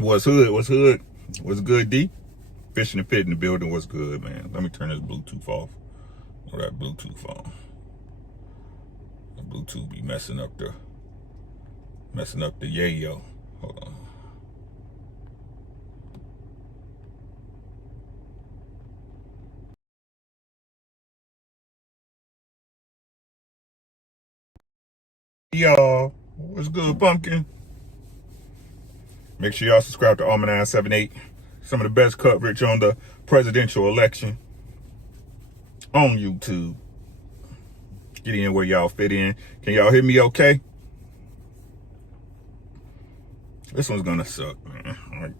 What's hood? What's hood? What's good, D? Fishing the pit in the building. What's good, man? Let me turn this Bluetooth off. Or that Bluetooth on. The Bluetooth be messing up the yayo. Hold on. Y'all, what's good, pumpkin? Make sure y'all subscribe to Alma 978. Some of the best coverage on the presidential election on YouTube. Get in where y'all fit in. Can y'all hear me okay? This one's gonna suck, man. All right.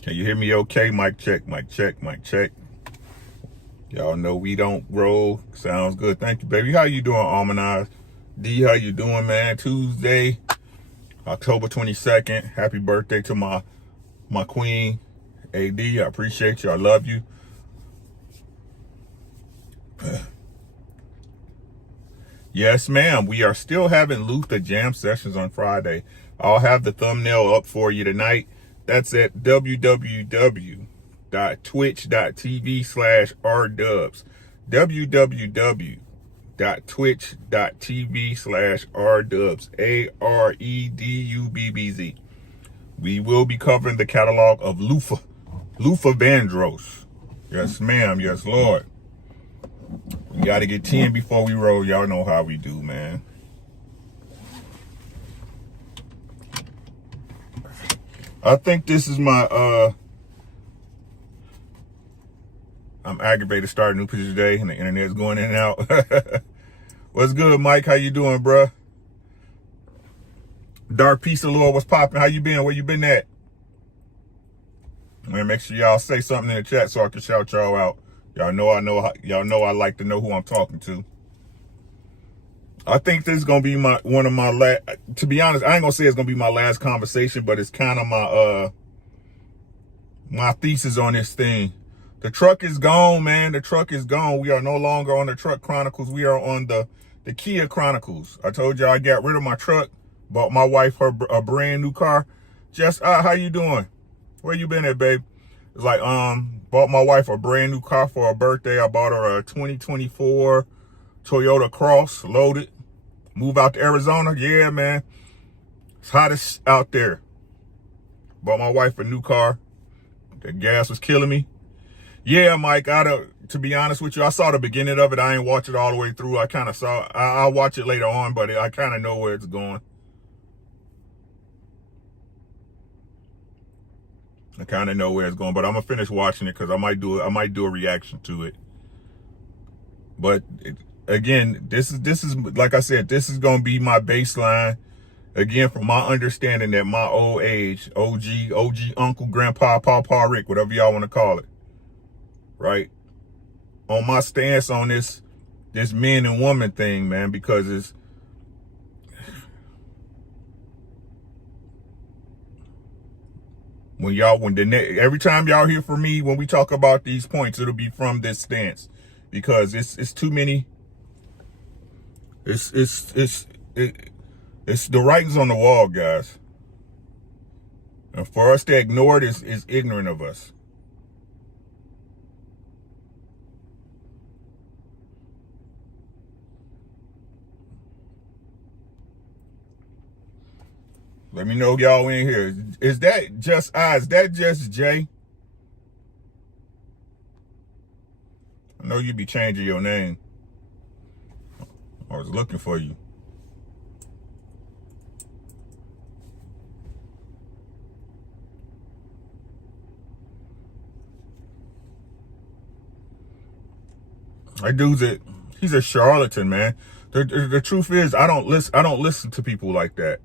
Can you hear me okay? Mic check, mic check, mic check. Y'all know we don't roll. Sounds good. Thank you, baby. How you doing, Almanize? D, how you doing, man? Tuesday, October 22nd. Happy birthday to my queen, AD. I appreciate you. I love you. Yes, ma'am. We are still having Luther Jam sessions on Friday. I'll have the thumbnail up for you tonight. That's at www.twitch.tv/rdubs. www.twitch.tv/rdubs. AREDUBBZ. We will be covering the catalog of Luther Vandross. Yes, ma'am. Yes, Lord. We got to get 10 before we roll. Y'all know how we do, man. I think this is my, I'm aggravated starting a new picture today and the internet's going in and out. What's good, Mike? How you doing, bruh? Dark Peace of Lord, what's popping? How you been? Where you been at? Man, make sure y'all say something in the chat so I can shout y'all out. Y'all know I like to know who I'm talking to. I think this is gonna be one of my last. To be honest, I ain't gonna say it's gonna be my last conversation, but it's kind of my thesis on this thing. The truck is gone, man. The truck is gone. We are no longer on the Truck Chronicles. We are on the Kia Chronicles. I told y'all I got rid of my truck, bought my wife a brand new car. Just how you doing? Where you been at, babe? It's like bought my wife a brand new car for her birthday. I bought her a 2024 Toyota Cross loaded. Move out to Arizona. Yeah, man. It's hot as out there. Bought my wife a new car. The gas was killing me. Yeah, Mike, to be honest with you, I saw the beginning of it. I ain't watch it all the way through. I kind of saw, I'll watch it later on, but I kind of know where it's going. I kind of know where it's going, but I'm gonna finish watching it because I might do a reaction to it. But again, this is like I said, this is gonna be my baseline. Again, from my understanding at my old age, OG, uncle, grandpa, Papa Rick, whatever y'all want to call it, right? On my stance on this man and woman thing, man, because it's every time y'all hear from me when we talk about these points, it'll be from this stance, because it's too many. It's the writings on the wall, guys. And for us to ignore it is ignorant of us. Let me know y'all in here. Is that just I? Is that just Jay? I know you be changing your name. I was looking for you. That dude's he's a charlatan, man. The truth is, I don't listen to people like that.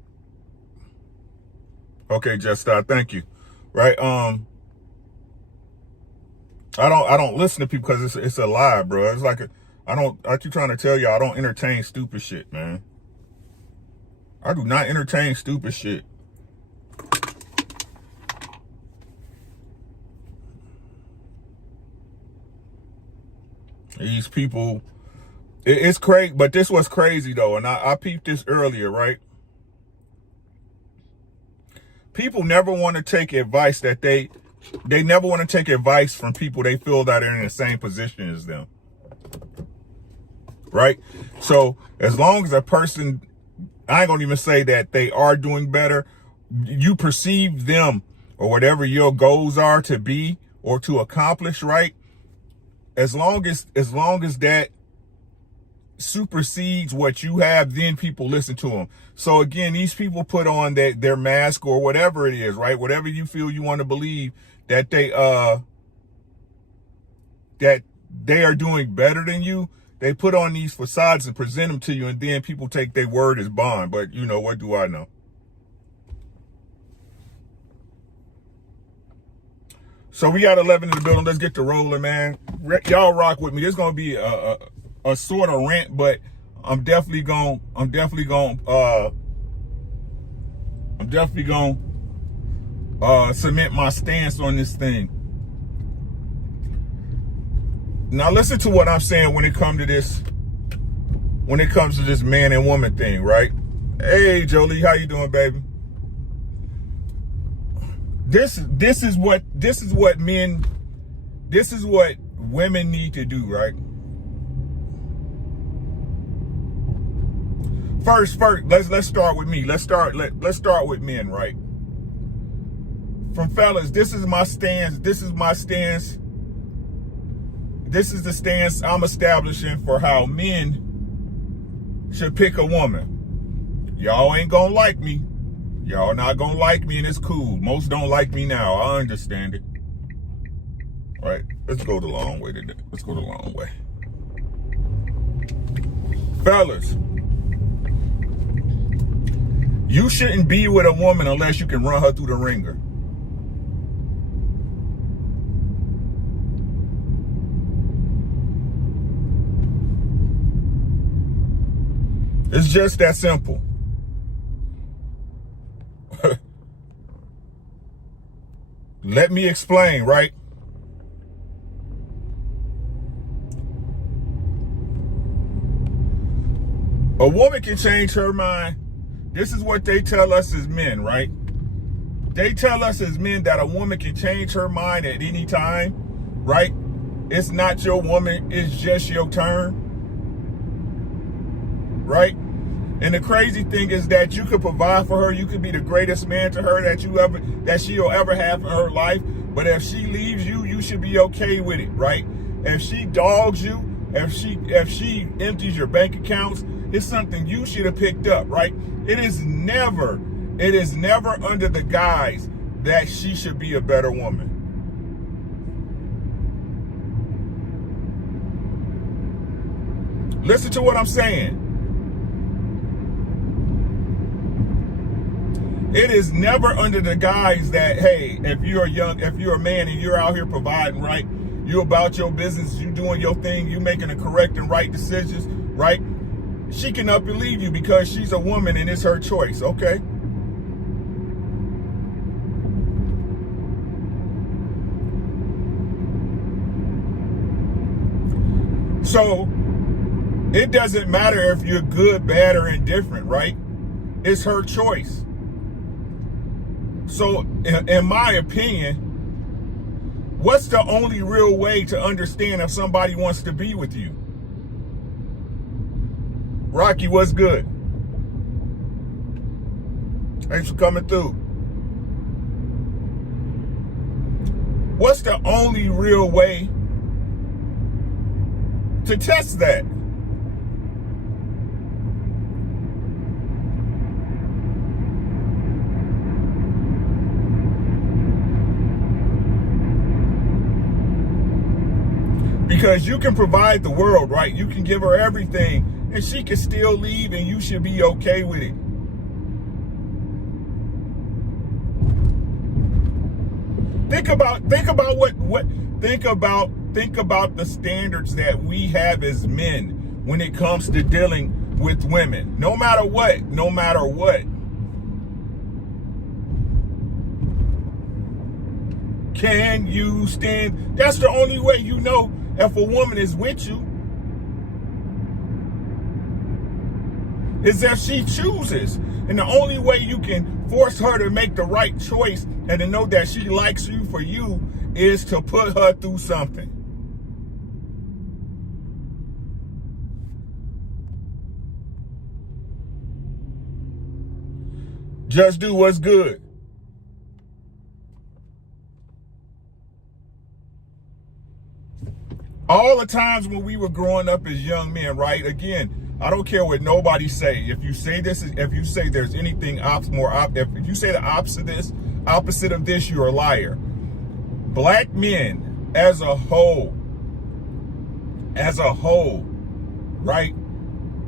Okay, just thank you. Right? I don't listen to people because it's a lie, bro. It's like I keep trying to tell you, I don't entertain stupid shit, man. I do not entertain stupid shit. These people It's crazy, but this was crazy though, and I peeped this earlier, right? People never want to take advice they never want to take advice from people they feel that are in the same position as them, right? So as long as a person, I ain't gonna even say that they are doing better, you perceive them or whatever your goals are to be or to accomplish, right? As long as that supersedes what you have, then people listen to them. So again, these people put on their mask or whatever it is, right? Whatever you feel you want to believe that they are doing better than you. They put on these facades and present them to you, and then people take their word as bond. But you know, what do I know? So we got 11 in the building. Let's get to rolling, man. Y'all rock with me. It's gonna be a sort of rant, but I'm definitely going cement my stance on this thing. Now listen to what I'm saying when it comes to this man and woman thing, right? Hey Jolie, how you doing, baby? This is what women need to do, right? First, let's start with me. Let's start with men, right? From fellas, this is my stance. This is the stance I'm establishing for how men should pick a woman. Y'all ain't gonna like me. Y'all not gonna like me, and it's cool. Most don't like me now. I understand it. All right, let's go the long way today. Let's go the long way. Fellas, you shouldn't be with a woman unless you can run her through the ringer. It's just that simple. Let me explain, right? A woman can change her mind. This is what they tell us as men, right? They tell us as men that a woman can change her mind at any time, right? It's not your woman, it's just your turn, right? And the crazy thing is that you could provide for her. You could be the greatest man to her that she'll ever have in her life. But if she leaves you, you should be okay with it, right? If she dogs you, if she empties your bank accounts, it's something you should have picked up, right? It is never under the guise that she should be a better woman. Listen to what I'm saying. It is never under the guise that, hey, if you're a man and you're out here providing, right? You're about your business, you doing your thing, you making the correct and right decisions, right? She can up and leave you because she's a woman and it's her choice, okay? So it doesn't matter if you're good, bad, or indifferent, right? It's her choice. So in my opinion, what's the only real way to understand if somebody wants to be with you? Rocky, what's good? Thanks for coming through. What's the only real way to test that? Because you can provide the world, right? You can give her everything and she can still leave and you should be okay with it. Think about the standards that we have as men when it comes to dealing with women. No matter what. Can you stand? That's the only way you know if a woman is with you. is if she chooses. And the only way you can force her to make the right choice and to know that she likes you for you is to put her through something. Just do what's good. All the times when we were growing up as young men, right? Again, I don't care what nobody say. If you say this, if you say there's anything if you say the opposite of this, you're a liar. Black men as a whole, right,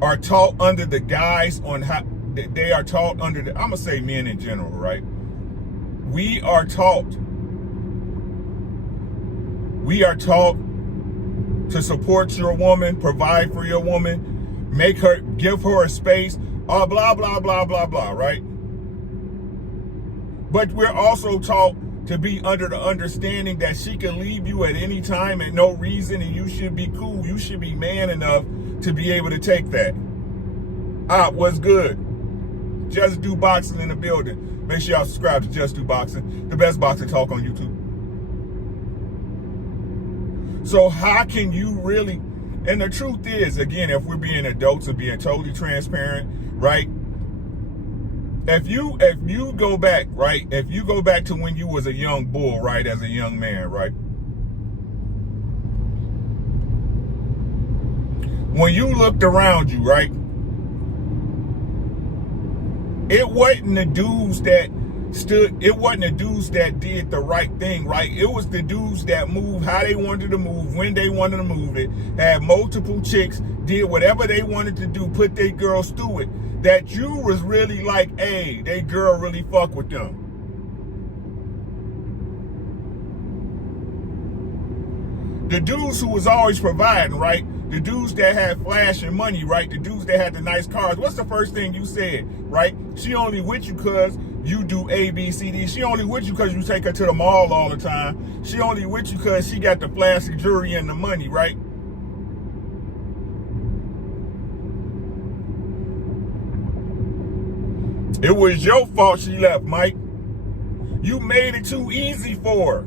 are taught under the guise on how they are taught under the, I'm gonna say men in general, right? We are taught to support your woman, provide for your woman, give her a space, blah, blah, blah, blah, blah, right? But we're also taught to be under the understanding that she can leave you at any time and no reason, and you should be cool. You should be man enough to be able to take that. What's good? Just Do Boxing in the building. Make sure y'all subscribe to Just Do Boxing, the best boxing talk on YouTube. So how can you really, and the truth is, again, if we're being adults and being totally transparent, right? If you go back, right? If you go back to when you was a young bull, right? As a young man, right? When you looked around you, right? It wasn't the dudes that did the right thing, right? It was the dudes that moved how they wanted to move, when they wanted to move it, had multiple chicks, did whatever they wanted to do, put their girls through it, that you was really like, hey, they girl really fuck with them. The dudes who was always providing, right? The dudes that had flash and money, right? The dudes that had the nice cars. What's the first thing you said, right? She only with you because you do A, B, C, D. She only with you because you take her to the mall all the time. She only with you because she got the flashy jewelry and the money, right? It was your fault she left, Mike. You made it too easy for her.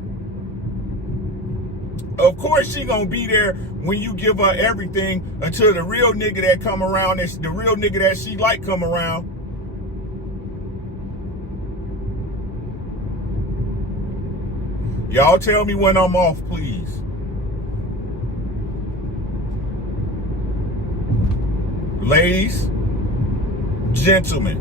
Of course she gonna be there when you give her everything until the real nigga that come around, the real nigga that she like come around. Y'all tell me when I'm off, please. Ladies, gentlemen,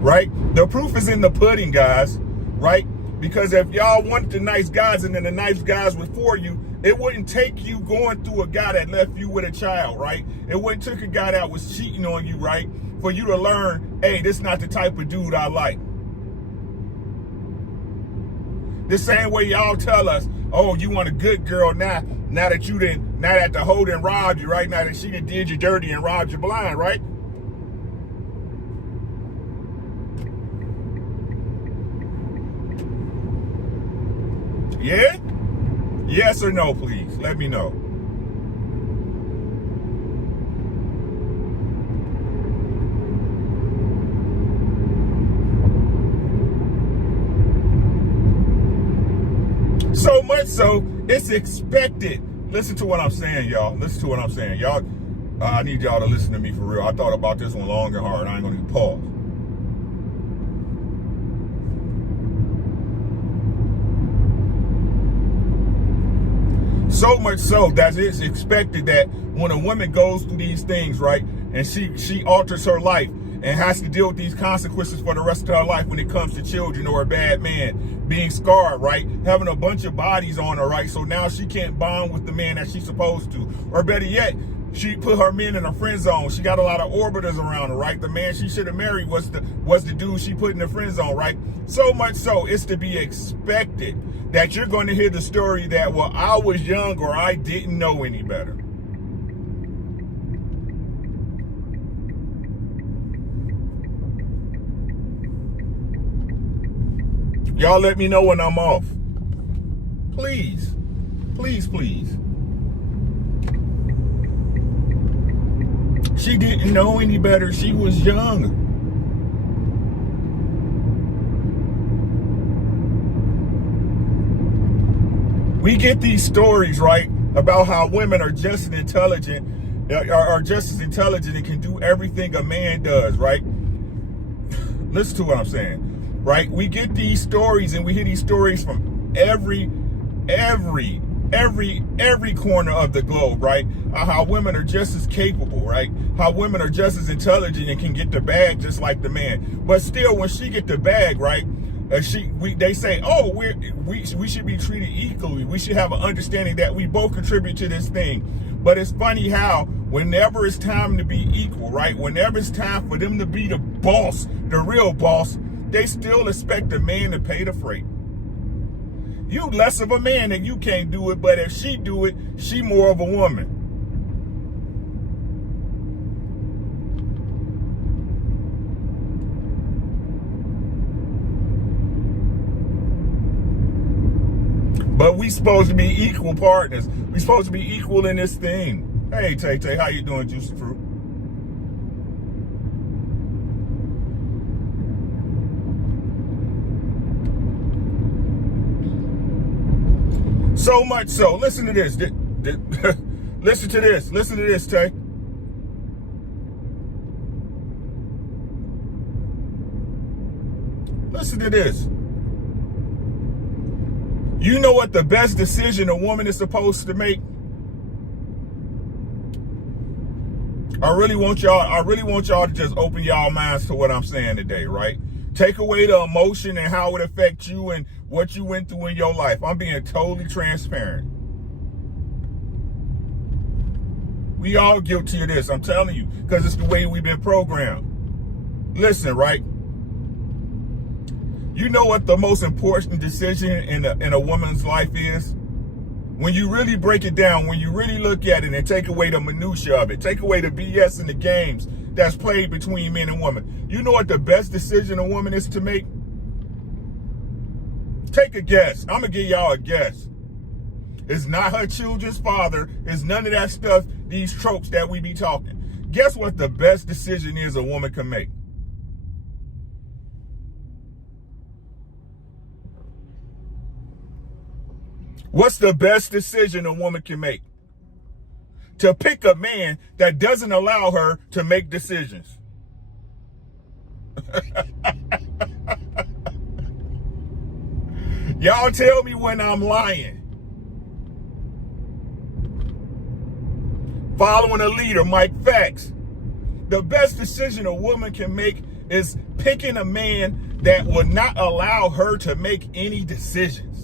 right? The proof is in the pudding, guys, right? Because if y'all want the nice guys and then the nice guys were for you, it wouldn't take you going through a guy that left you with a child, right? It wouldn't take a guy that was cheating on you, right? For you to learn, hey, this is not the type of dude I like. The same way y'all tell us, oh, you want a good girl now that the hoe done robbed you, right? Now that she done did you dirty and robbed you blind, right? Yeah? Yes or no, please. Let me know. So much so, it's expected. Listen to what I'm saying, y'all. Listen to what I'm saying. Y'all, I need y'all to listen to me for real. I thought about this one long and hard. I ain't gonna pause. So much so that it's expected that when a woman goes through these things, right, and she alters her life and has to deal with these consequences for the rest of her life when it comes to children or a bad man, being scarred, right, having a bunch of bodies on her, right, so now she can't bond with the man that she's supposed to. Or better yet, she put her men in a friend zone. She got a lot of orbiters around her, right? The man she should have married was the dude she put in the friend zone, right? So much so, it's to be expected that you're going to hear the story that, well, I was young or I didn't know any better. Y'all let me know when I'm off. Please. Please, please. She didn't know any better. She was young. We get these stories, right, about how women are just as intelligent, and can do everything a man does, right? Listen to what I'm saying, right? We get these stories and we hear these stories from every corner of the globe, right? How women are just as capable, right? How women are just as intelligent and can get the bag just like the man. But still, when she get the bag, right? They say, oh, we should be treated equally. We should have an understanding that we both contribute to this thing. But it's funny how whenever it's time to be equal, right? Whenever it's time for them to be the boss, the real boss, they still expect the man to pay the freight. You less of a man and you can't do it, but if she do it, she more of a woman. But we supposed to be equal partners. We supposed to be equal in this thing. Hey, Tay, how you doing, Juicy Fruit? So much so. Listen to this. Listen to this. Listen to this, Tay. Listen to this. You know what the best decision a woman is supposed to make? I really want y'all to just open y'all minds to what I'm saying today, right? Take away the emotion and how it affects you and what you went through in your life. I'm being totally transparent. We all guilty of this, I'm telling you, because it's the way we've been programmed. Listen, right? You know what the most important decision in a woman's life is? When you really break it down, when you really look at it and take away the minutia of it, take away the BS and the games that's played between men and women. You know what the best decision a woman is to make? Take a guess. I'm going to give y'all a guess. It's not her children's father. It's none of that stuff, these tropes that we be talking. Guess what the best decision is a woman can make? What's the best decision a woman can make? To pick a man that doesn't allow her to make decisions. Y'all tell me when I'm lying. Following a leader, Mike Facts. The best decision a woman can make is picking a man that will not allow her to make any decisions.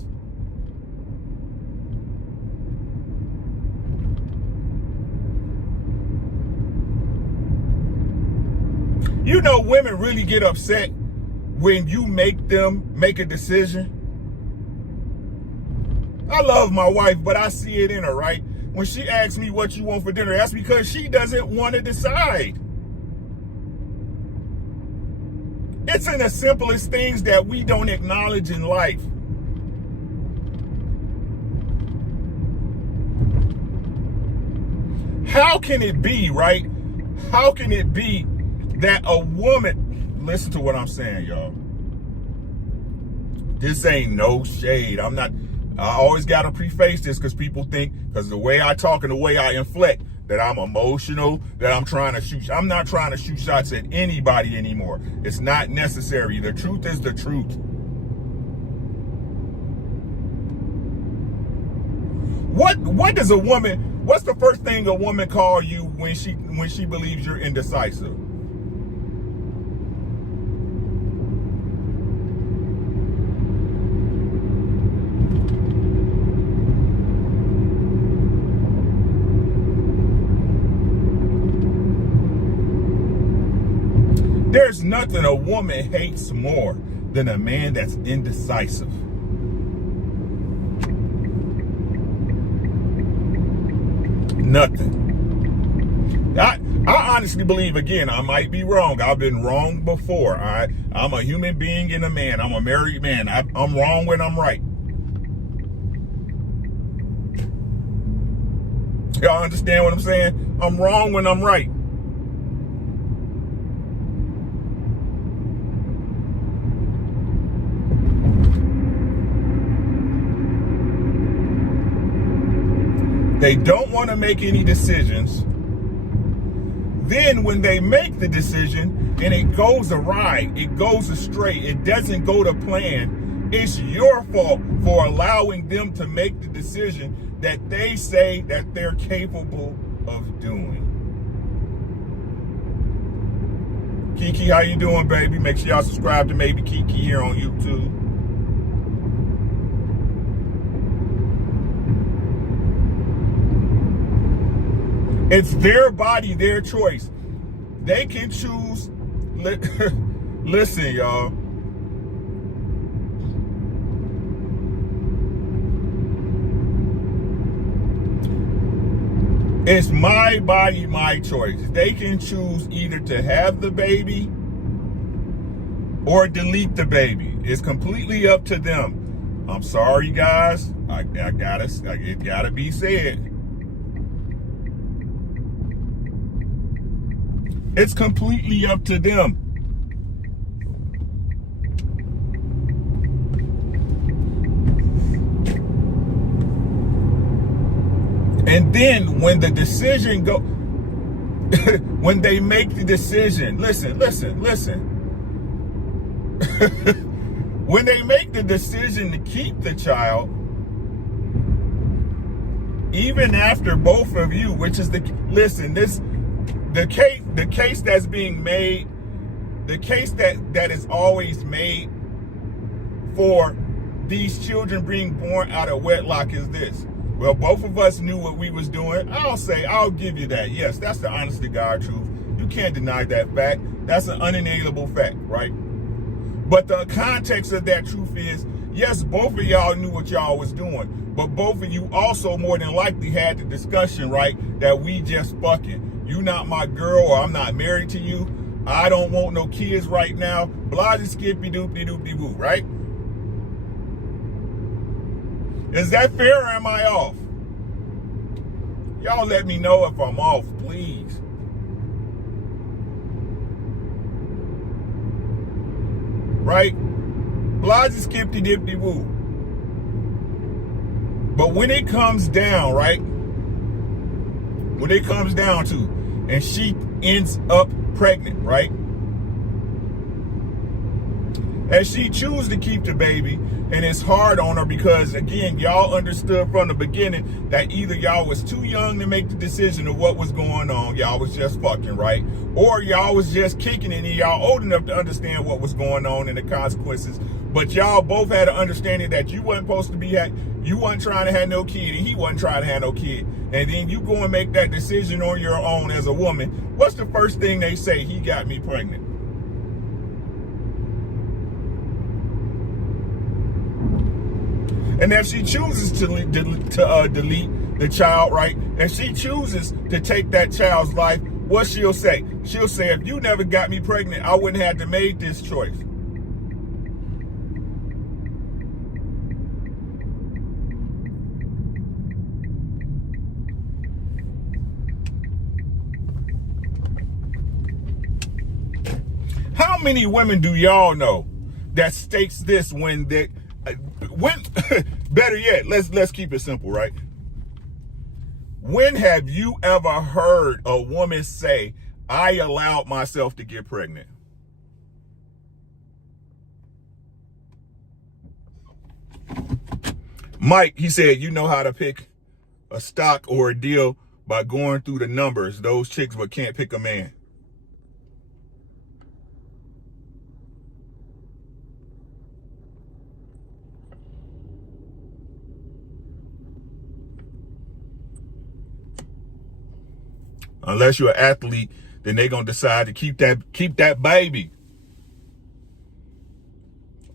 You know, women really get upset when you make them make a decision. I love my wife, but I see it in her, right? When she asks me what you want for dinner, that's because she doesn't want to decide. It's in the simplest things that we don't acknowledge in life. How can it be, right? How can it be that a woman, listen to what I'm saying, y'all. This ain't no shade. I always got to preface this because people think, because the way I talk and the way I inflect, that I'm emotional, that I'm trying to shoot. I'm not trying to shoot shots at anybody anymore. It's not necessary. The truth is the truth. What does a woman, what's the first thing a woman call you when she believes you're indecisive? There's nothing a woman hates more than a man that's indecisive. Nothing. I honestly believe, again, I might be wrong. I've been wrong before. I'm a human being and a man. I'm a married man. I'm wrong when I'm right. Y'all understand what I'm saying? I'm wrong when I'm right. They don't want to make any decisions. Then when they make the decision and it goes awry, it goes astray, it doesn't go to plan, it's your fault for allowing them to make the decision that they say that they're capable of doing. Kiki, how you doing, baby? Make sure y'all subscribe to Maybe Kiki here on YouTube. It's their body, their choice. They can choose. Listen, y'all. It's my body, my choice. They can choose either to have the baby or delete the baby. It's completely up to them. I'm sorry, guys. It gotta be said. It's completely up to them. And then when the decision when they make the decision, listen. When they make the decision to keep the child, even after both of you, which is the case that's being made, the case that is always made for these children being born out of wedlock is this. Well, both of us knew what we was doing. I'll give you that. Yes, that's the honest to God truth. You can't deny that fact. That's an unalienable fact, right? But the context of that truth is, yes, both of y'all knew what y'all was doing, but both of you also more than likely had the discussion, right, that we just fucking. You not my girl, or I'm not married to you. I don't want no kids right now. Blah, skippy doopy doopy woo, right? Is that fair or am I off? Y'all let me know if I'm off, please. Right? Blah, skippy dippy woo. But when it comes down, right? When it comes down to, and she ends up pregnant, right? And she chooses to keep the baby, and it's hard on her because, again, y'all understood from the beginning that either y'all was too young to make the decision of what was going on, y'all was just fucking, right? Or y'all was just kicking it, and y'all old enough to understand what was going on and the consequences. But y'all both had an understanding that you wasn't supposed to be, you wasn't trying to have no kid, and he wasn't trying to have no kid. And then you go and make that decision on your own as a woman. What's the first thing they say? He got me pregnant. And if she chooses to delete the child, right? If she chooses to take that child's life, what she'll say? She'll say, if you never got me pregnant, I wouldn't have to make this choice. How many women do y'all know that states this when better yet, let's keep it simple, right? When have you ever heard a woman say, I allowed myself to get pregnant? Mike, he said, you know how to pick a stock or a deal by going through the numbers. Those chicks but can't pick a man. Unless you're an athlete, then they're gonna decide to keep that baby.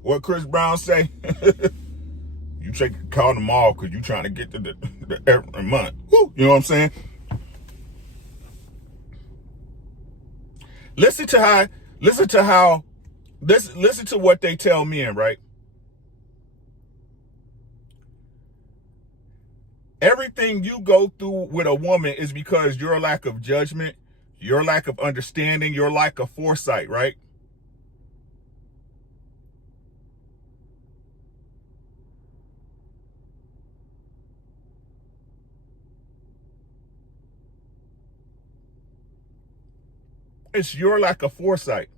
What Chris Brown say? You call them all because you trying to get to the every month. Woo, you know what I'm saying? Listen to what they tell men, right? Everything you go through with a woman is because your lack of judgment, your lack of understanding, your lack of foresight, right? It's your lack of foresight.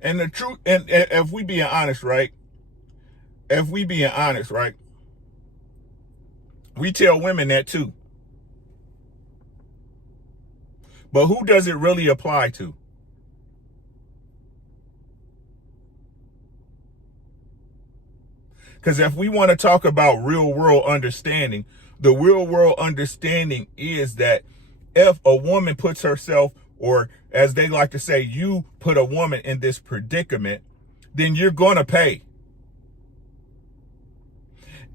And the truth, and if we being honest, right? If we being honest, right? We tell women that too. But who does it really apply to? Because if we want to talk about real world understanding, the real world understanding is that if a woman puts herself, or as they like to say, you put a woman in this predicament, then you're going to pay.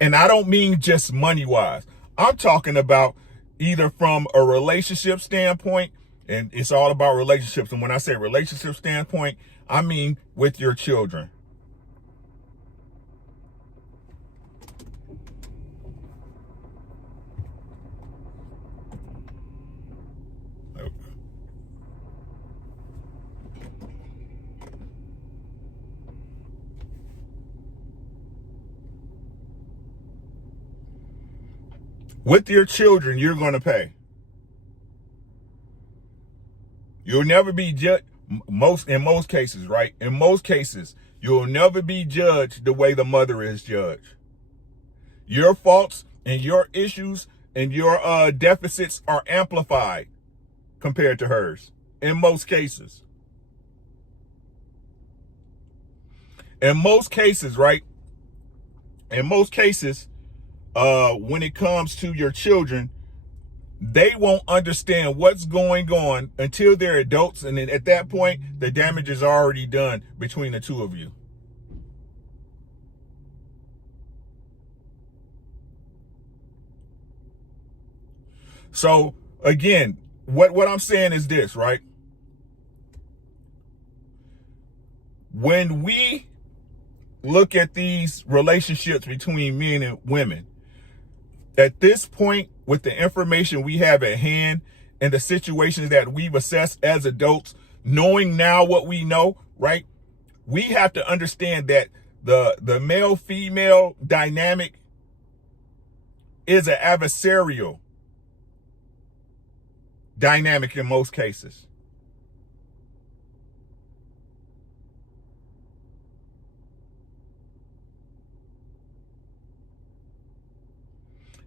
And I don't mean just money wise. I'm talking about either from a relationship standpoint, and it's all about relationships. And when I say relationship standpoint, I mean with your children. With your children, you're going to pay. You'll never be judged, in most cases, right? In most cases, you'll never be judged the way the mother is judged. Your faults and your issues and your deficits are amplified compared to hers in most cases. In most cases, right? In most cases, when it comes to your children, they won't understand what's going on until they're adults. And then at that point, the damage is already done between the two of you. So again, what I'm saying is this, right? When we look at these relationships between men and women, at this point, with the information we have at hand and the situations that we've assessed as adults, knowing now what we know, right? We have to understand that the male-female dynamic is an adversarial dynamic in most cases.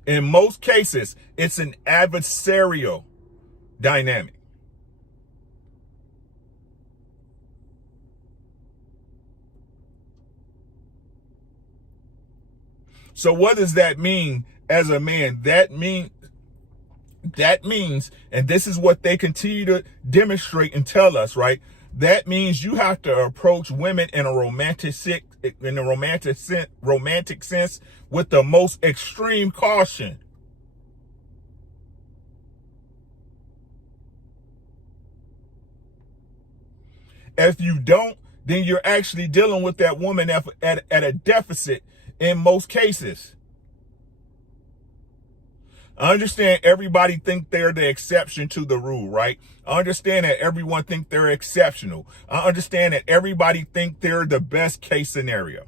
In most cases, it's an adversarial dynamic. So what does that mean as a man? That means, and this is what they continue to demonstrate and tell us, right? That means you have to approach women in a romantic sense with the most extreme caution. If you don't, then you're actually dealing with that woman at a deficit in most cases. I understand everybody think they're the exception to the rule, right? I understand that everyone think they're exceptional. I understand that everybody think they're the best case scenario.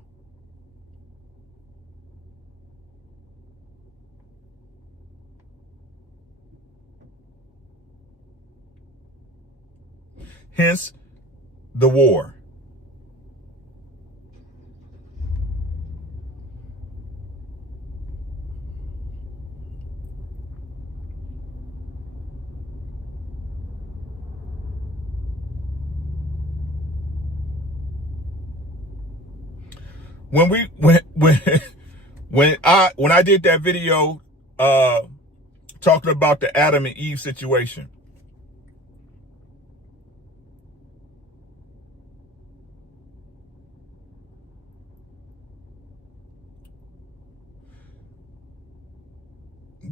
Hence the war. When I did that video talking about the Adam and Eve situation,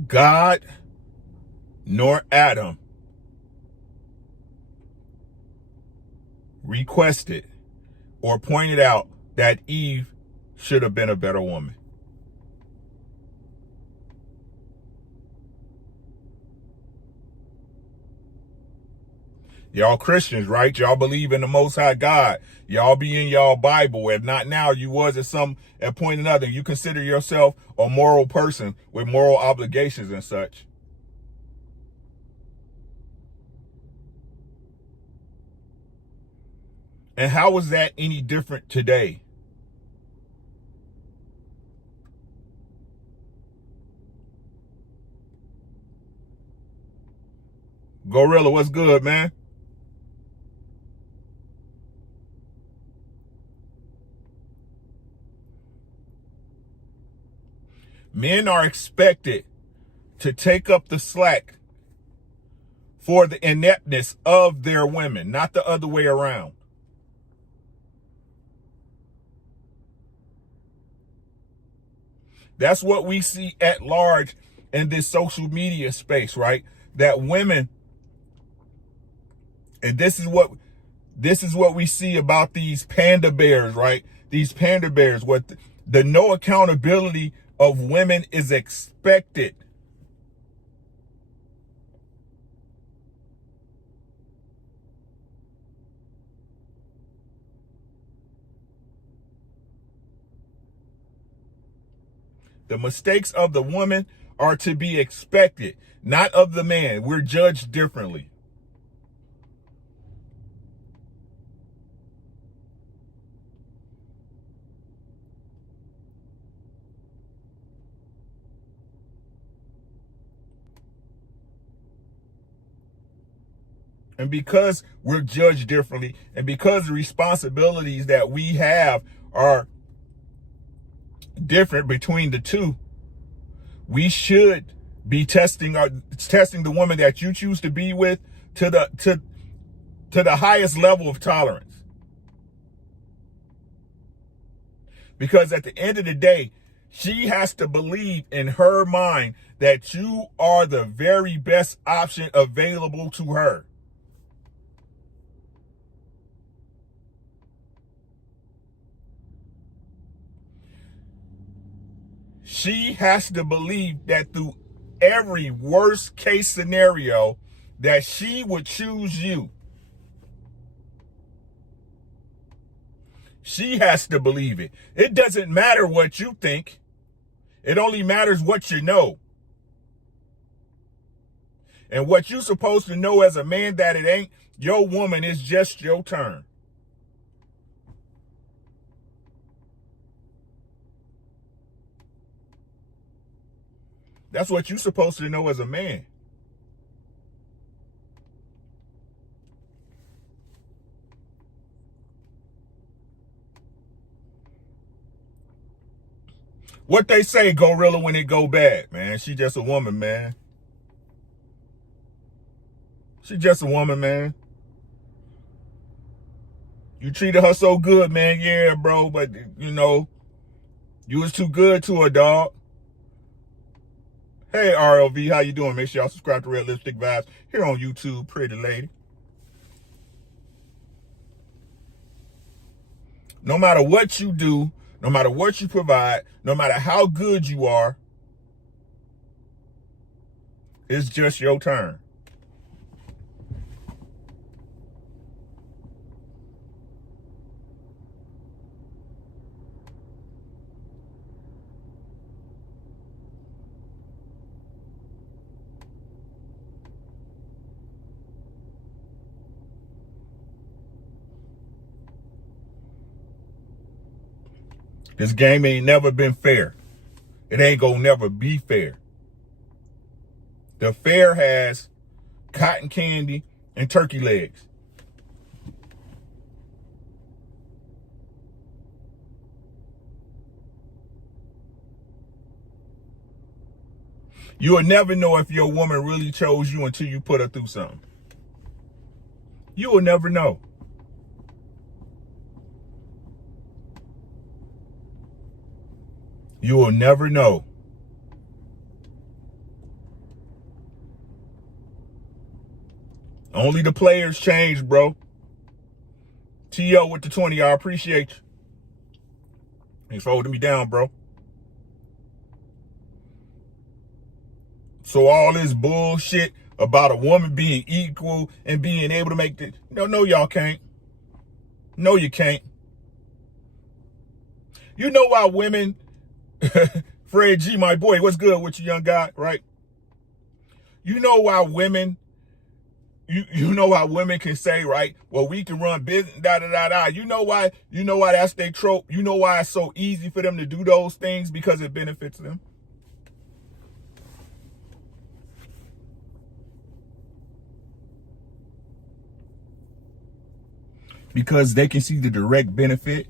God nor Adam requested or pointed out that Eve should have been a better woman. Y'all Christians, right? Y'all believe in the Most High God. Y'all be in y'all Bible. If not now, you was at point another. You consider yourself a moral person with moral obligations and such. And how is that any different today? Gorilla, what's good, man? Men are expected to take up the slack for the ineptness of their women, not the other way around. That's what we see at large in this social media space, right? That women, and this is what we see about these panda bears, right? These panda bears, what the no accountability of women is expected. The mistakes of the woman are to be expected, not of the man. We're judged differently. And because we're judged differently, and because the responsibilities that we have are different between the two, we should be testing the woman that you choose to be with to the highest level of tolerance. Because at the end of the day, she has to believe in her mind that you are the very best option available to her. She has to believe that through every worst case scenario that she would choose you. She has to believe it. It doesn't matter what you think. It only matters what you know. And what you're supposed to know as a man that it ain't your woman is just your turn. That's what you're supposed to know as a man. What they say, Gorilla, when it go bad, man. She just a woman, man. She just a woman, man. You treated her so good, man. Yeah, bro, but you know, you was too good to her, dog. Hey, RLV, how you doing? Make sure y'all subscribe to Red Lipstick Vibes here on YouTube, pretty lady. No matter what you do, no matter what you provide, no matter how good you are, it's just your turn. This game ain't never been fair. It ain't gonna never be fair. The fair has cotton candy and turkey legs. You will never know if your woman really chose you until you put her through something. You will never know. You will never know. Only the players change, bro. T.O. with the 20, I appreciate you. Thanks for holding me down, bro. So all this bullshit about a woman being equal and being able to make the no, y'all can't. No, you can't. You know why women, Fred G, my boy, what's good with you, young guy, right? You know why women, you know why women can say, right, well, we can run business, da. You know why that's their trope? You know why it's so easy for them to do those things? Because it benefits them. Because they can see the direct benefit.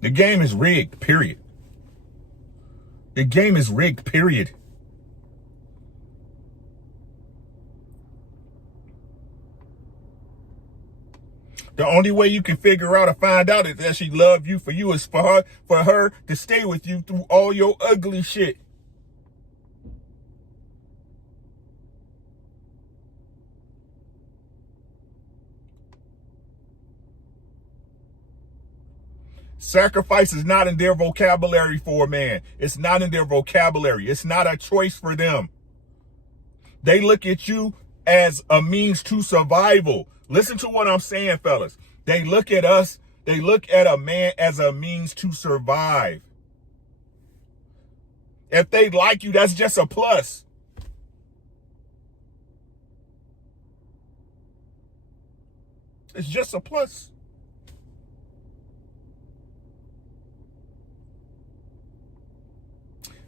The game is rigged, period. The game is rigged, period. The only way you can figure out or find out is that she loved you for you is for her to stay with you through all your ugly shit. Sacrifice is not in their vocabulary for a man. It's not in their vocabulary. It's not a choice for them. They look at you as a means to survival. Listen to what I'm saying, fellas. They look at us, they look at a man as a means to survive. If they like you, that's just a plus. It's just a plus.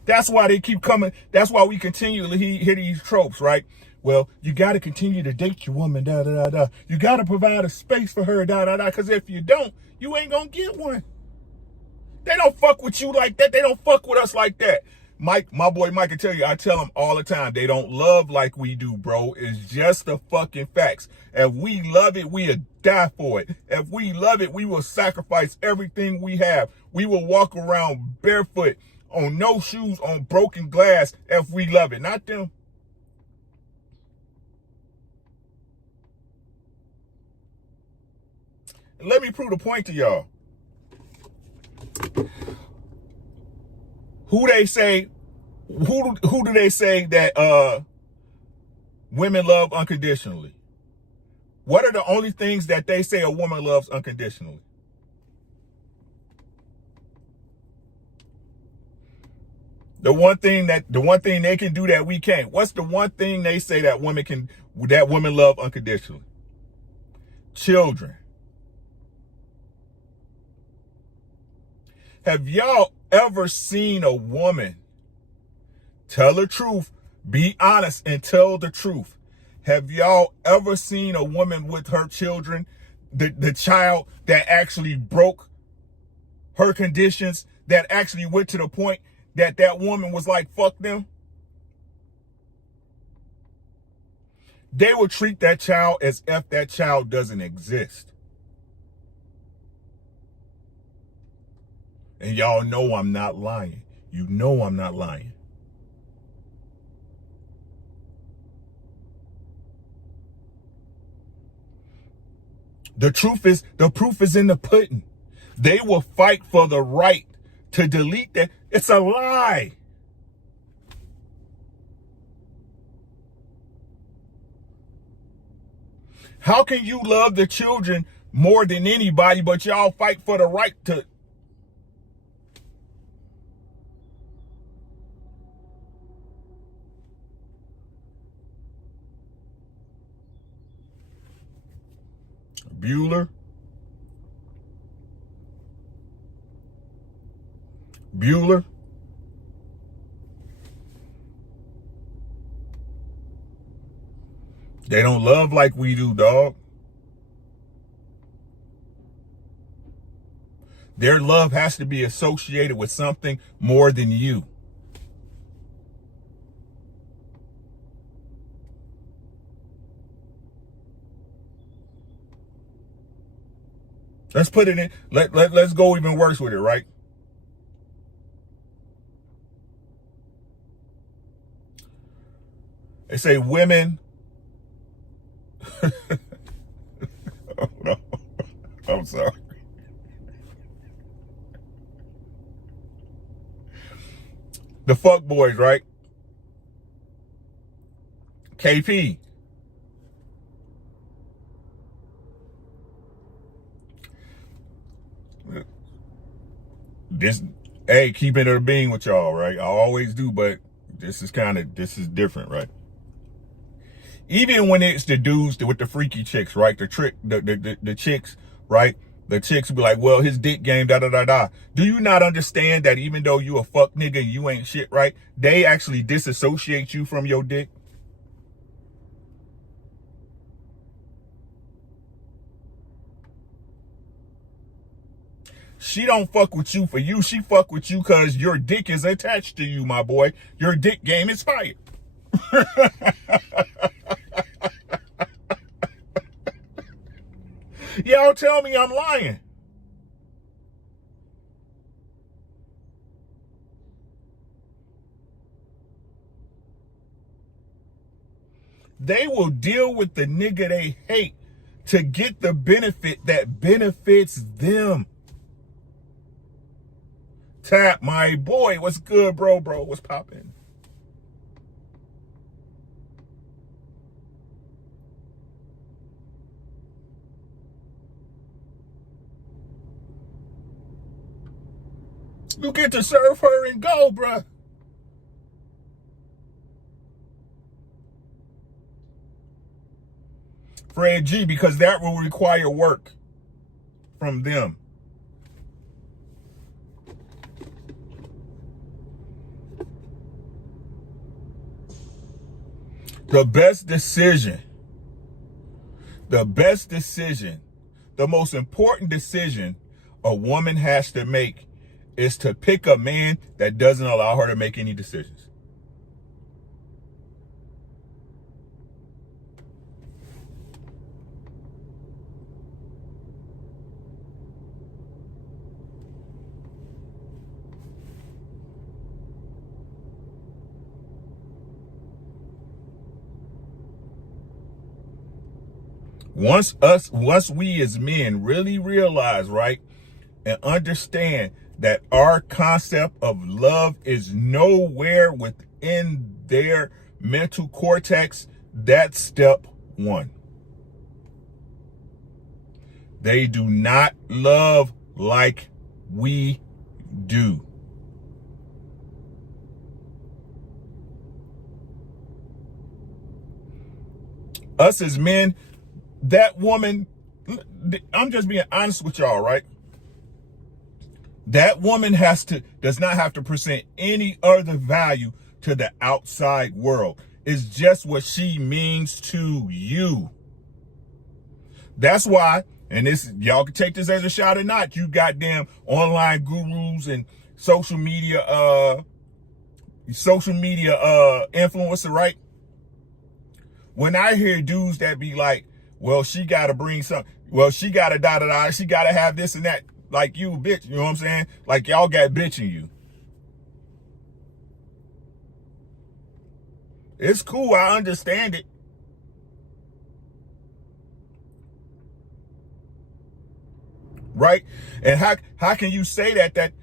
That's why they keep coming. That's why we continually hear these tropes, right? Well, you got to continue to date your woman, da. You got to provide a space for her, da. Because if you don't, you ain't going to get one. They don't fuck with you like that. They don't fuck with us like that. Mike, my boy Mike can tell you, I tell him all the time, they don't love like we do, bro. It's just the fucking facts. If we love it, we'll die for it. If we love it, we will sacrifice everything we have. We will walk around barefoot, on no shoes, on broken glass, if we love it. Not them. Let me prove the point to y'all. Who do they say that women love unconditionally? What are the only things that they say a woman loves unconditionally? The one thing they can do that we can't. What's the one thing they say that women love unconditionally? Children. Have y'all ever seen a woman tell the truth, be honest, and tell the truth? Have y'all ever seen a woman with her children, the child that actually broke her conditions, that actually went to the point that woman was like, fuck them? They will treat that child as if that child doesn't exist. And y'all know I'm not lying. You know I'm not lying. The proof is in the pudding. They will fight for the right to delete that. It's a lie. How can you love the children more than anybody, but y'all fight for the right to? Bueller. They don't love like we do, dog. Their love has to be associated with something more than you. Let's put it in. Let's go even worse with it, right? They say women. Oh, no. I'm sorry. The fuck boys, right? KP. This, hey, keeping it a being with y'all, right? I always do, but this is different, right? Even when it's the dudes with the freaky chicks, right? The chicks, right? The chicks be like, well, his dick game, da da da da. Do you not understand that even though you a fuck nigga and you ain't shit, right? They actually disassociate you from your dick. She don't fuck with you for you. She fuck with you because your dick is attached to you, my boy. Your dick game is fired. Y'all tell me I'm lying. They will deal with the nigga they hate to get the benefit that benefits them. Tap, my boy, what's good, bro? What's poppin'? You get to serve her and go, bruh. Fred G, because that will require work from them. The best decision, the most important decision a woman has to make is to pick a man that doesn't allow her to make any decisions. Once we as men really realize, right, and understand that our concept of love is nowhere within their mental cortex, that's step one. They do not love like we do. Us as men, that woman, I'm just being honest with y'all, right? That woman does not have to present any other value to the outside world. It's just what she means to you. That's why, and this, y'all can take this as a shot or not, you goddamn online gurus and social media influencer, right? When I hear dudes that be like, well, she gotta bring something, well, she gotta da-da-da, she gotta have this and that, like you bitch, you know what I'm saying? Like y'all got bitch in you. It's cool, I understand it. Right? And how can you say that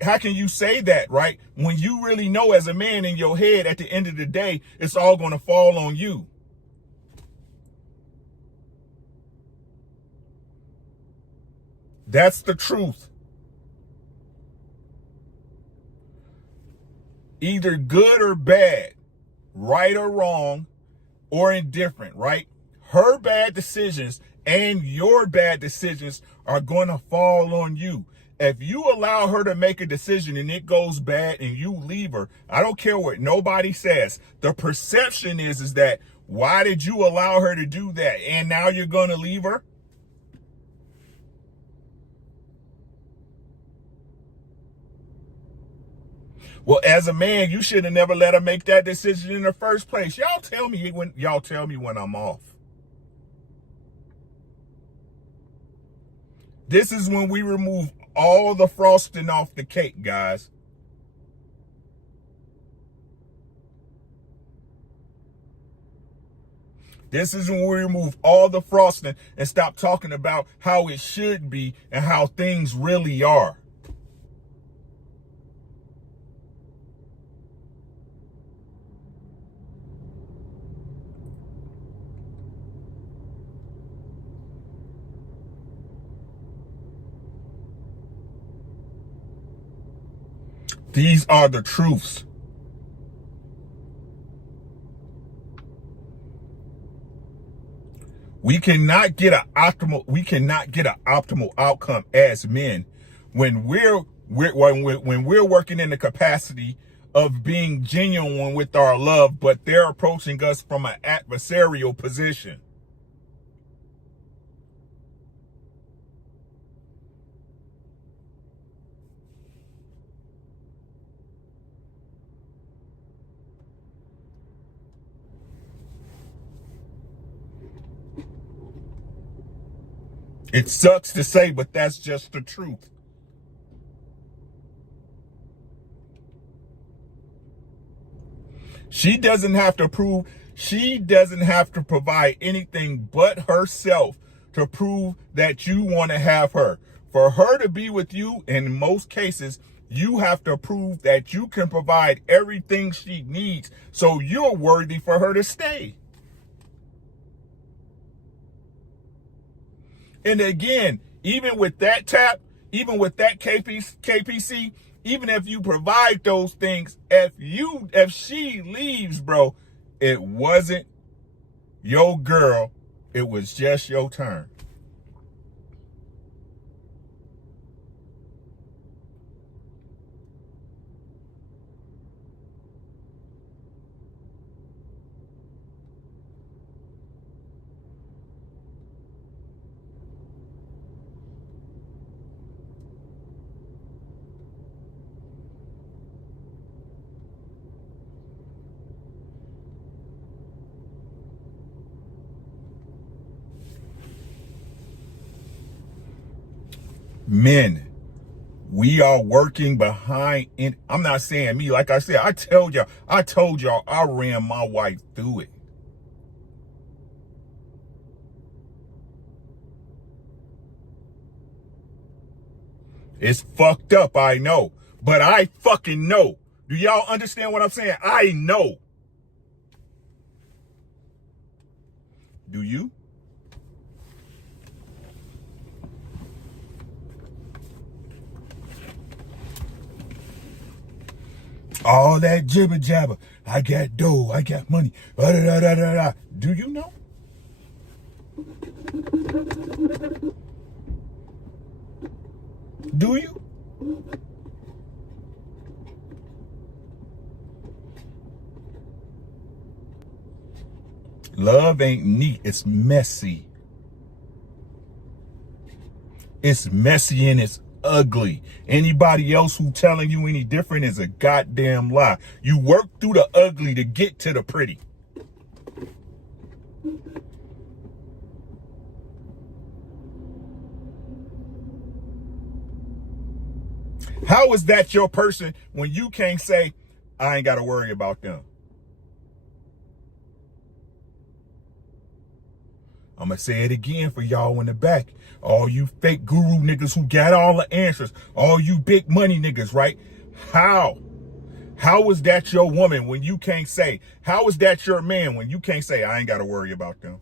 how can you say that, right? When you really know as a man in your head at the end of the day, it's all gonna fall on you. That's the truth. Either good or bad, right or wrong, or indifferent, right? Her bad decisions and your bad decisions are going to fall on you. If you allow her to make a decision and it goes bad and you leave her, I don't care what nobody says. The perception is that, why did you allow her to do that? And now you're going to leave her? Well, as a man, you should have never let her make that decision in the first place. Y'all tell me when I'm off. This is when we remove all the frosting off the cake, guys. This is when we remove all the frosting and stop talking about how it should be and how things really are. These are the truths. We cannot get an optimal outcome as men when we're working in the capacity of being genuine with our love, but they're approaching us from an adversarial position. It sucks to say, but that's just the truth. She doesn't have to provide anything but herself to prove that you want to have her. For her to be with you, in most cases, you have to prove that you can provide everything she needs so you're worthy for her to stay. And again, even with that KPC, even if you provide those things, if she leaves, bro, it wasn't your girl. It was just your turn. Men, we are working behind. I'm not saying me. Like I said, I told y'all, I ran my wife through it. It's fucked up, I know. But I fucking know. Do y'all understand what I'm saying? I know. Do you? All that jibber jabber. I got dough. I got money. Da, da, da, da, da. Do you know? Do you? Love ain't neat. It's messy. It's messy and it's ugly. Anybody else who telling you any different is a goddamn lie. You work through the ugly to get to the pretty. How is that your person when you can't say, I ain't got to worry about them? I'm going to say it again for y'all in the back. All you fake guru niggas who got all the answers. All you big money niggas, right? How? How is that your woman when you can't say? How is that your man when you can't say, I ain't got to worry about them?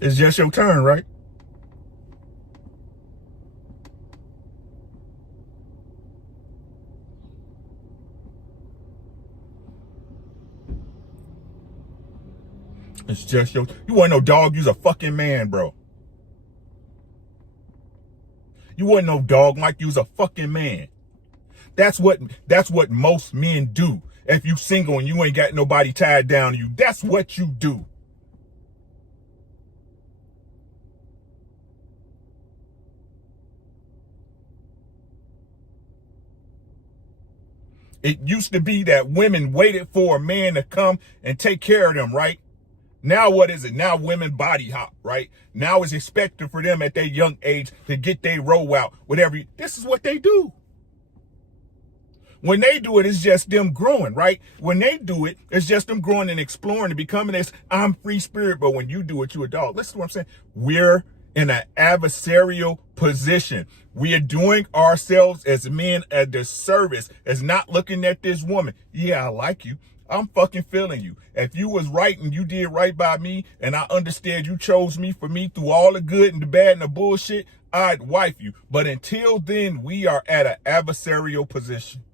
It's just your turn, right? It's just you wasn't no dog, you's a fucking man, bro. You wasn't no dog, Mike, you's a fucking man. That's what most men do. If you single and you ain't got nobody tied down to you, that's what you do. It used to be that women waited for a man to come and take care of them, right? Now what is it? Now women body hop, right? Now it's expected for them at their young age to get their roll out, whatever. This is what they do. When they do it, it's just them growing, right? When they do it, it's just them growing and exploring and becoming this, I'm free spirit. But when you do it, you a dog. Listen to what I'm saying. We're in an adversarial position. We are doing ourselves as men a disservice as not looking at this woman. Yeah, I like you. I'm fucking feeling you. If you was right and you did right by me, and I understand you chose me for me through all the good and the bad and the bullshit, I'd wife you. But until then, we are at an adversarial position.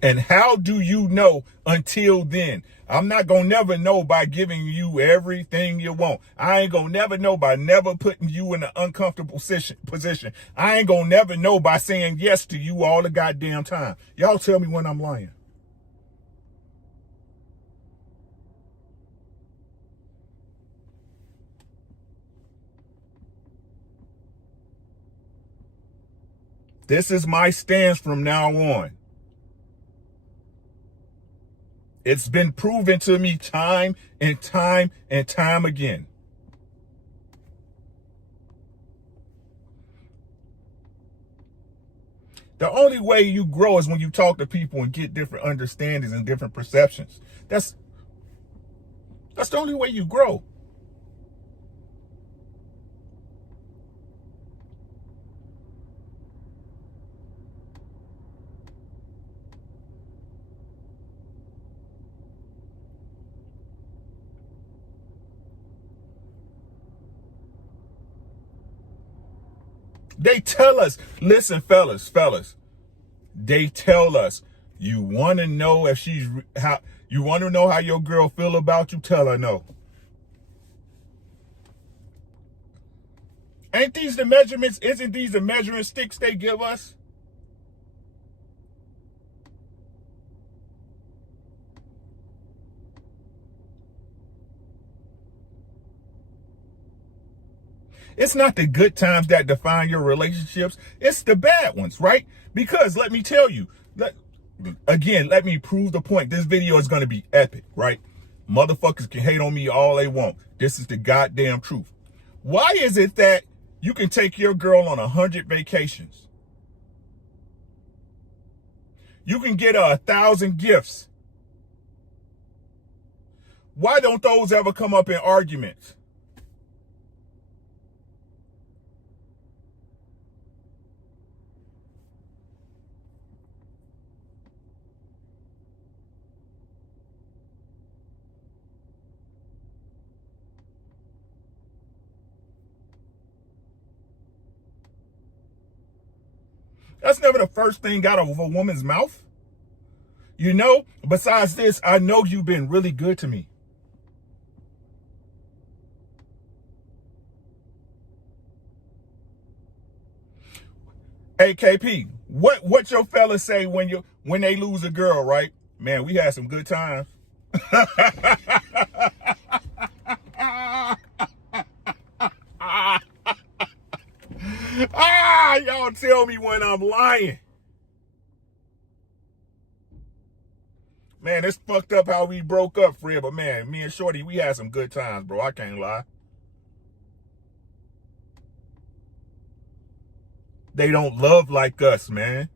And how do you know until then? I'm not going to never know by giving you everything you want. I ain't going to never know by never putting you in an uncomfortable position. I ain't going to never know by saying yes to you all the goddamn time. Y'all tell me when I'm lying. This is my stance from now on. It's been proven to me time and time and time again. The only way you grow is when you talk to people and get different understandings and different perceptions. That's the only way you grow. They tell us, listen, fellas, they tell us, you want to know if you want to know how your girl feel about you, tell her no. Ain't these the measurements? Isn't these the measuring sticks they give us? It's not the good times that define your relationships. It's the bad ones, right? Because let me tell you, let me prove the point. This video is going to be epic, right? Motherfuckers can hate on me all they want. This is the goddamn truth. Why is it that you can take your girl on 100 vacations? You can get her 1,000 gifts. Why don't those ever come up in arguments? That's never the first thing out of a woman's mouth. You know, besides this, I know you've been really good to me. AKP, what your fellas say when they lose a girl, right? Man, we had some good times. Y'all tell me when I'm lying. Man, it's fucked up how we broke up, Fred, but man, me and Shorty, we had some good times, bro. I can't lie. They don't love like us, man.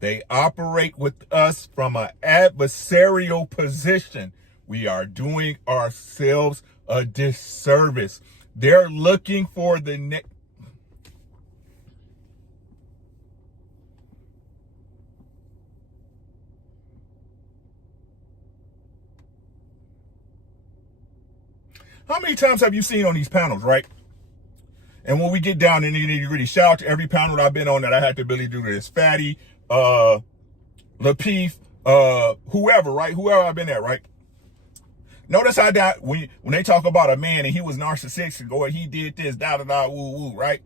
They operate with us from an adversarial position. We are doing ourselves a disservice. They're looking for the next. How many times have you seen on these panels, right? And when we get down in the nitty-gritty, shout out to every panel that I've been on that I had the ability to do this. Fatty, Lapeef, whoever, right? Whoever I've been at, right? Notice how that when they talk about a man and he was narcissistic or he did this, woo woo, right?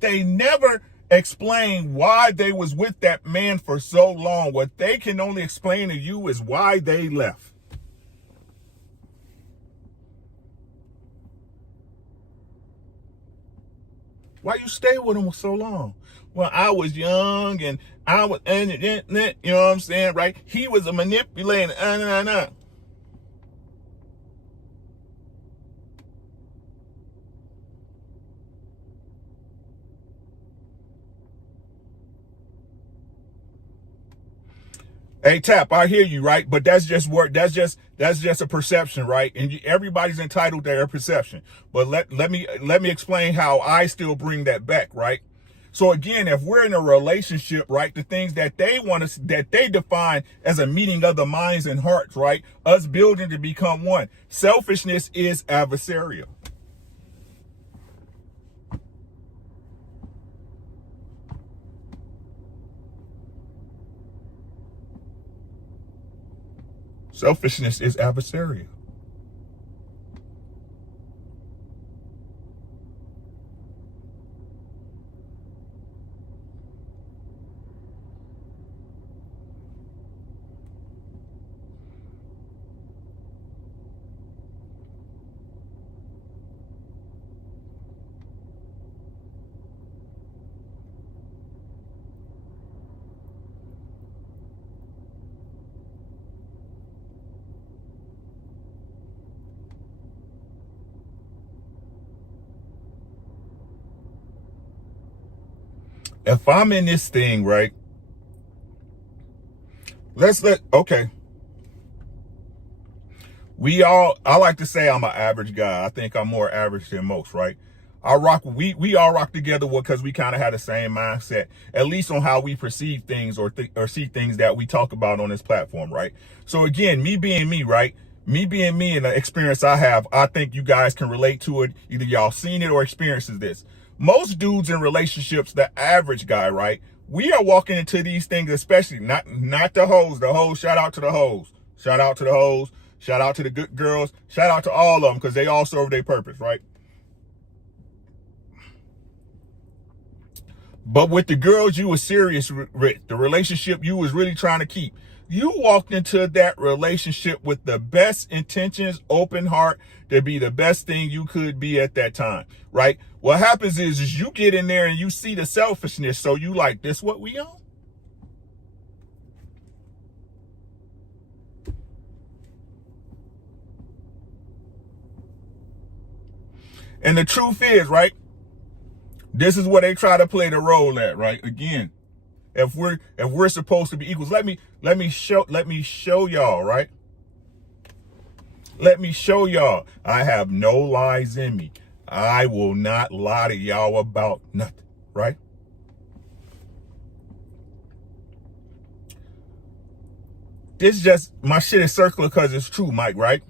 They never explain why they was with that man for so long. What they can only explain to you is why they left. Why you stay with him for so long? Well, I was young and I was, you know what I'm saying, right? He was a manipulator, Hey, Tap, I hear you, right? But that's just work. That's just a perception, right? And everybody's entitled to their perception. But let me explain how I still bring that back, right? So again, if we're in a relationship, right, the things that they want us, that they define as a meeting of the minds and hearts, right? Us building to become one. Selfishness is adversarial. Selfishness is adversarial. If I'm in this thing, right? Okay. I like to say I'm an average guy. I think I'm more average than most, right? We all rock together because we kind of had the same mindset, at least on how we perceive things or see things that we talk about on this platform, right? So again, me being me, right? Me being me and the experience I have, I think you guys can relate to it. Either y'all seen it or experiences this. Most dudes in relationships, the average guy, right? We are walking into these things, especially not the hoes. The hoes, shout out to the hoes. Shout out to the hoes. Shout out to the good girls. Shout out to all of them because they all serve their purpose, right? But with the girls you were serious with, the relationship you was really trying to keep, you walked into that relationship with the best intentions, open heart, to be the best thing you could be at that time, right? What happens is you get in there and you see the selfishness, so you like, this what we on? And the truth is, right? This is where they try to play the role at, right? Again, if we're supposed to be equals, let me show y'all, right? Let me show y'all. I have no lies in me. I will not lie to y'all about nothing, right? This just, my shit is circular because it's true, Mike, right?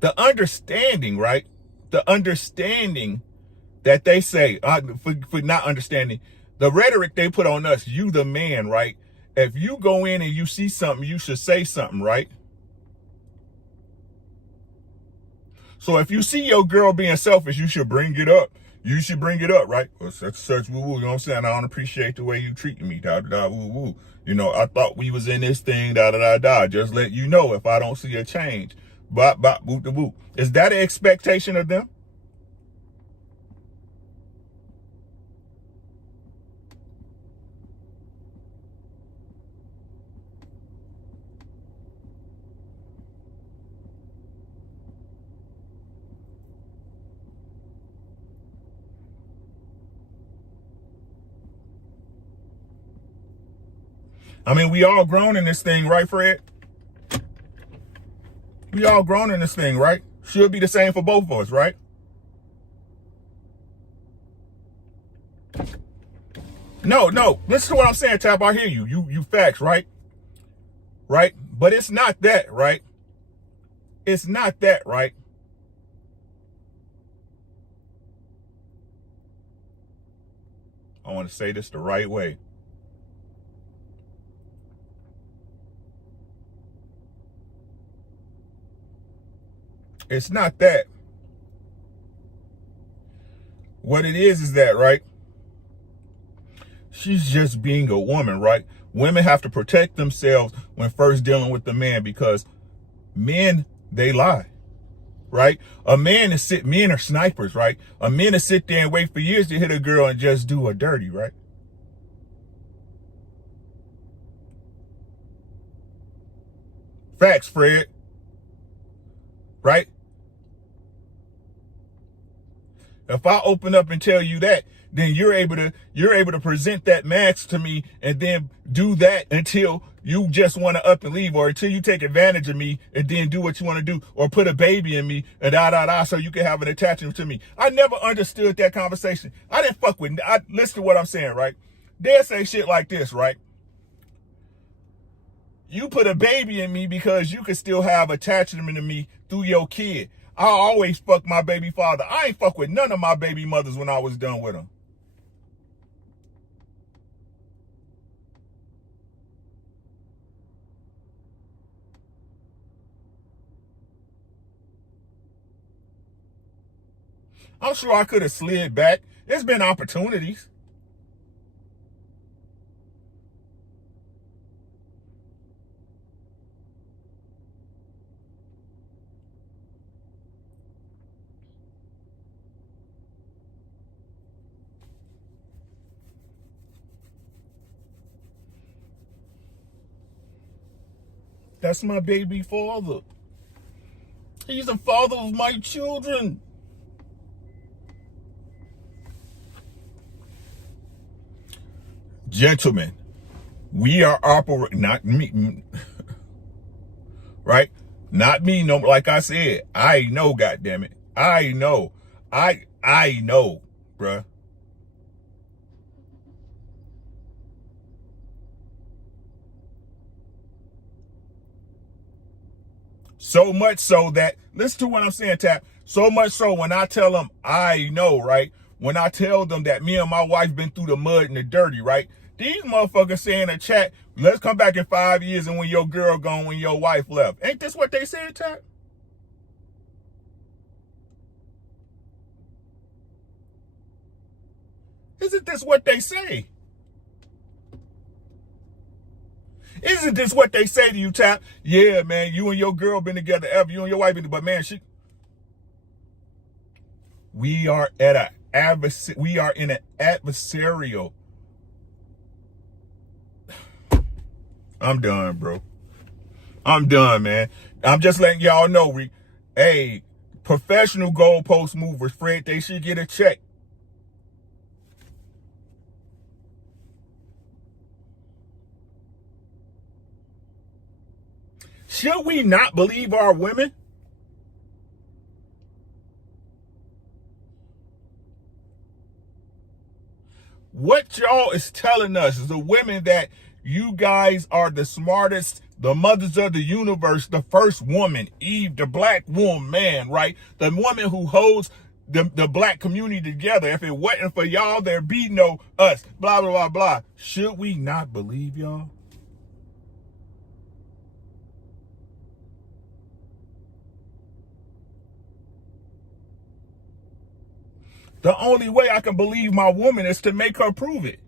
The understanding, right? The understanding that they say, for not understanding, the rhetoric they put on us, you the man, right? If you go in and you see something, you should say something, right? So if you see your girl being selfish, you should bring it up. You should bring it up, right? Well, such woo woo. You know what I'm saying? I don't appreciate the way you treating me. Da da da woo woo. You know, I thought we was in this thing. Da da da da. Just let you know if I don't see a change. Bop bop boop da boop. Is that an expectation of them? I mean, we all grown in this thing, right, Fred? We all grown in this thing, right? Should be the same for both of us, right? No. Listen to what I'm saying, Tap. I hear you. You facts, right? Right? But it's not that, right? It's not that, right? I want to say this the right way. It's not that. What it is that, right? She's just being a woman, right? Women have to protect themselves when first dealing with the man because men, they lie, right? Men are snipers, right? A man to sit there and wait for years to hit a girl and just do her dirty, right? Facts, Fred, right? If I open up and tell you that, then you're able to present that mask to me and then do that until you just want to up and leave, or until you take advantage of me and then do what you want to do, or put a baby in me and so you can have an attachment to me. I never understood that conversation. I didn't fuck with. Listen to what I'm saying, right? They'll say shit like this, right? You put a baby in me because you can still have attachment to me through your kid. I always fuck my baby father. I ain't fuck with none of my baby mothers when I was done with them. I'm sure I could have slid back. There's been opportunities. That's my baby father. He's the father of my children. Gentlemen, we are operating, not me, right? Not me, no, like I said, I know, goddammit. I know. I know, bruh. So much so that, listen to what I'm saying, Tap. So much so when I tell them I know, right? When I tell them that me and my wife been through the mud and the dirty, right? These motherfuckers say in the chat, let's come back in 5 years and when your girl gone, when your wife left. Ain't this what they said, Tap? Isn't this what they say? Isn't this what they say to you, Tap? Yeah, man, you and your girl been together ever. You and your wife been, but man, we are in an adversarial. I'm done, bro. I'm done, man. I'm just letting y'all know, hey, professional goalpost movers, Fred, they should get a check. Should we not believe our women? What y'all is telling us is the women that you guys are the smartest, the mothers of the universe, the first woman, Eve, the black woman, right? The woman who holds the black community together. If it wasn't for y'all, there'd be no us, blah, blah, blah, blah. Should we not believe y'all? The only way I can believe my woman is to make her prove it.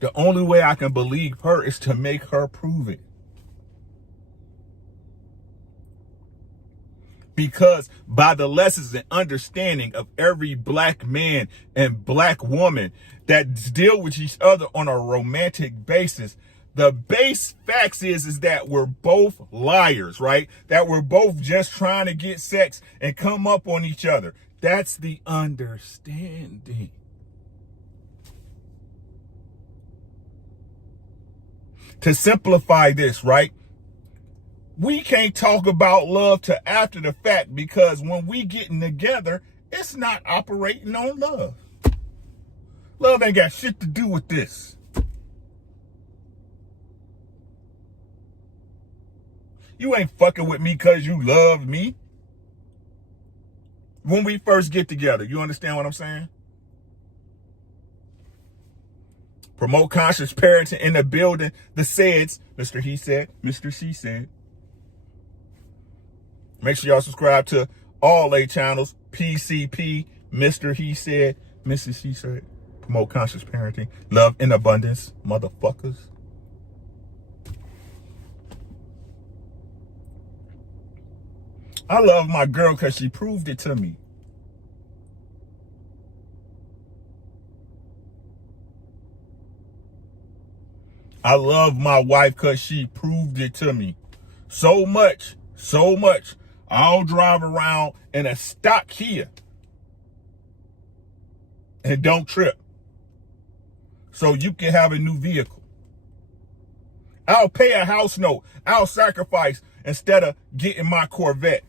The only way I can believe her is to make her prove it. Because by the lessons and understanding of every black man and black woman that deal with each other on a romantic basis, the base facts is that we're both liars, right? That we're both just trying to get sex and come up on each other. That's the understanding. To simplify this, right? We can't talk about love to after the fact, because when we getting together, it's not operating on love. Love ain't got shit to do with this. You ain't fucking with me because you love me. When we first get together, you understand what I'm saying? Promote conscious parenting in the building. The SAIDs, Mr. He Said, Mr. She Said. Make sure y'all subscribe to all A channels. PCP, Mr. He Said, Mrs. She Said. Promote conscious parenting. Love in abundance, motherfuckers. I love my girl because she proved it to me. I love my wife because she proved it to me. So much. I'll drive around in a stock Kia and don't trip, so you can have a new vehicle. I'll pay a house note. I'll sacrifice instead of getting my Corvette.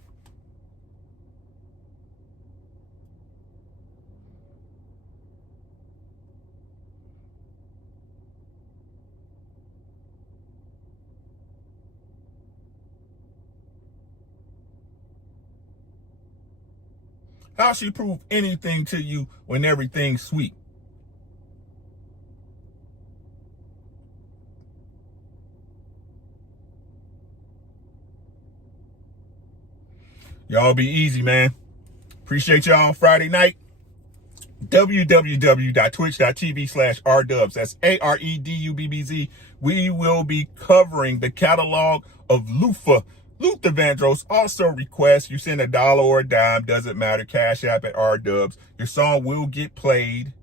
How she prove anything to you when everything's sweet? Y'all be easy, man. Appreciate y'all. Friday night, www.twitch.tv/rdubs. That's AREDUBBZ. We will be covering the catalog of Luther Vandross. Also request you send $1 or a dime, doesn't matter. Cash App at rdubs. Your song will get played.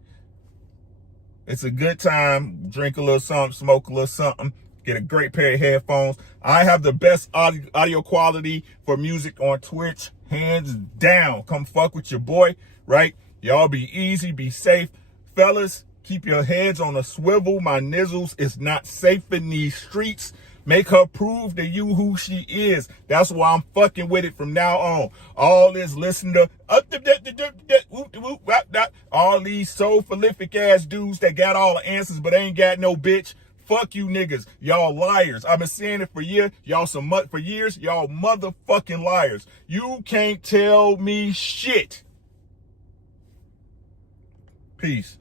It's a good time. Drink a little something, smoke a little something. Get a great pair of headphones. I have the best audio quality for music on Twitch, hands down. Come fuck with your boy, right? Y'all be easy, be safe. Fellas, keep your heads on a swivel. My nizzles is not safe in these streets. Make her prove to you who she is. That's why I'm fucking with it from now on. All this listen to all these so prolific ass dudes that got all the answers but ain't got no bitch. Fuck you niggas. Y'all liars. I've been saying it for years. Y'all Y'all motherfucking liars. You can't tell me shit. Peace.